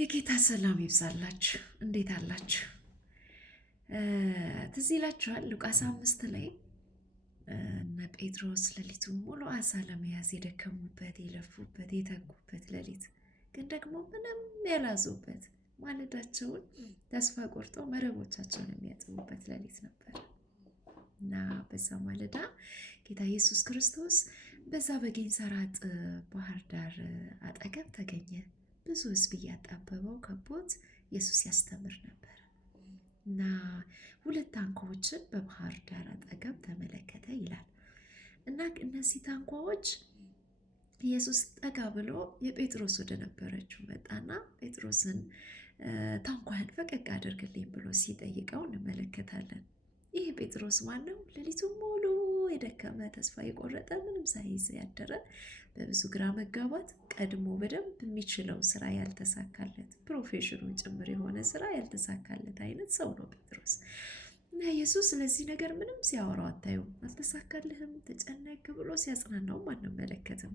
የጌታ ሰላም ይብዛላችሁ። እንዴት አላችሁ? ትዝ ይላችኋል ሉቃስ 5 ላይ እነ ጴጥሮስ ሌሊቱን ሙሉ አሳ ለመያዝ የደከሙበት የለፉበት የተጉበት ሌሊት ግን ደግሞ ምንም ያላዙበት ማለዳቸውን ተስፋ ቆርጠው መረቦቻቸውን የሚያጥቡበት ሌሊት ነበር እና በዛ ማለዳ ጌታ ኢየሱስ ክርስቶስ በዛ በጌንሳራጥ ባህር ዳር አጠገብ ተገኘ። ብዙ ሕዝብ እያጣበበው ከቦት ኢየሱስ ያስተምር ነበር እና ሁለት ታንኳዎችን በባህር ዳር አጠገብ ተመለከተ ይላል እና እነዚህ ታንኳዎች ኢየሱስ ጠጋ ብሎ የጴጥሮስ ወደ ነበረችው መጣና ጴጥሮስን ታንኳህን ፈቀቅ አድርግልኝ ብሎ ሲጠይቀው እንመለከታለን። ይህ ጴጥሮስ ማን ነው? ሌሊቱን ሙሉ የደከመ ተስፋ የቆረጠ ምንም ሳይዝ ያደረ በብዙ ግራ መጋባት ቀድሞ በደንብ የሚችለው ስራ ያልተሳካለት ፕሮፌሽኑን ጭምር የሆነ ስራ ያልተሳካለት አይነት ሰው ነው ጴጥሮስ። እና ኢየሱስ ስለዚህ ነገር ምንም ሲያወራው አታዩም። አልተሳካልህም ተጨነቅ ብሎ ሲያጽናናውም አንመለከትም።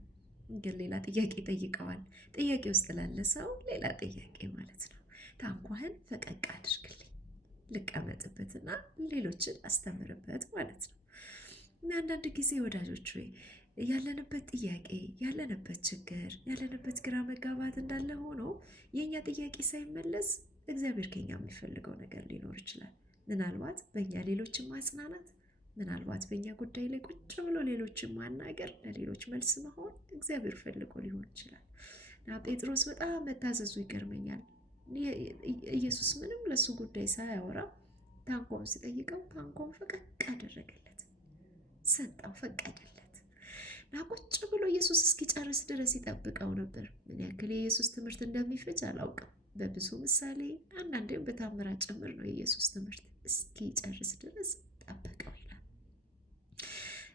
ግን ሌላ ጥያቄ ጠይቀዋል። ጥያቄ ውስጥ ላለ ሰው ሌላ ጥያቄ ማለት ነው። ታንኳህን ፈቀቅ አድርግልኝ ልቀመጥበትና ሌሎችን አስተምርበት ማለት ነው። እና አንዳንድ ጊዜ ወዳጆች ሆይ ያለንበት ጥያቄ ያለንበት ችግር ያለንበት ግራ መጋባት እንዳለ ሆኖ የእኛ ጥያቄ ሳይመለስ እግዚአብሔር ከኛ የሚፈልገው ነገር ሊኖር ይችላል። ምናልባት በእኛ ሌሎችን ማጽናናት፣ ምናልባት በእኛ ጉዳይ ላይ ቁጭ ብሎ ሌሎችን ማናገር፣ ለሌሎች መልስ መሆን እግዚአብሔር ፈልጎ ሊሆን ይችላል። እና ጴጥሮስ በጣም መታዘዙ ይገርመኛል። ኢየሱስ ምንም ለሱ ጉዳይ ሳያወራ ታንኳውን ሲጠይቀው ታንኳውን ፈቀቅ አደረገለት፣ ሰጠው፣ ፈቀደለት እና ቁጭ ብሎ ኢየሱስ እስኪጨርስ ድረስ ይጠብቀው ነበር። ምን ያክል የኢየሱስ ትምህርት እንደሚፈጅ አላውቅም። በብዙ ምሳሌ አንዳንዴም በታምራት ጭምር ነው የኢየሱስ ትምህርት። እስኪጨርስ ድረስ ጠበቀው ይላል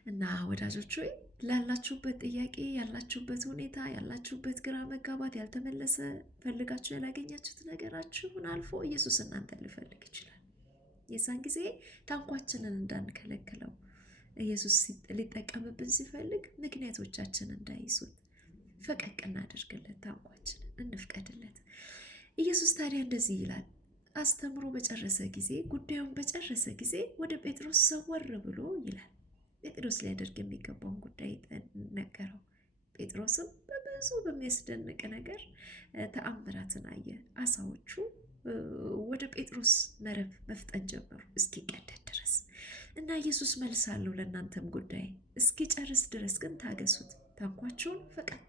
እና ወዳጆች ሆይ ላላችሁበት ጥያቄ ያላችሁበት ሁኔታ ያላችሁበት ግራ መጋባት ያልተመለሰ ፈልጋችሁ ያላገኛችሁት ነገራችሁን አልፎ ኢየሱስ እናንተን ሊፈልግ ይችላል። የዛን ጊዜ ታንኳችንን እንዳንከለክለው ኢየሱስ ሊጠቀምብን ሲፈልግ ምክንያቶቻችን እንዳይዙት ፈቀቅ እናደርግለት፣ ታንኳችንን እንፍቀድለት። ኢየሱስ ታዲያ እንደዚህ ይላል። አስተምሮ በጨረሰ ጊዜ ጉዳዩን በጨረሰ ጊዜ ወደ ጴጥሮስ ዘወር ብሎ ይላል ጴጥሮስ ሊያደርግ የሚገባውን ጉዳይ ነገረው። ጴጥሮስም በብዙ በሚያስደንቅ ነገር ተአምራትን አየ። አሳዎቹ ወደ ጴጥሮስ መረብ መፍጠን ጀመሩ እስኪቀደድ ድረስ እና ኢየሱስ መልሳለሁ ለእናንተም ጉዳይ እስኪጨርስ ድረስ ግን ታገሱት፣ ታንኳቸውን ፈቀቅ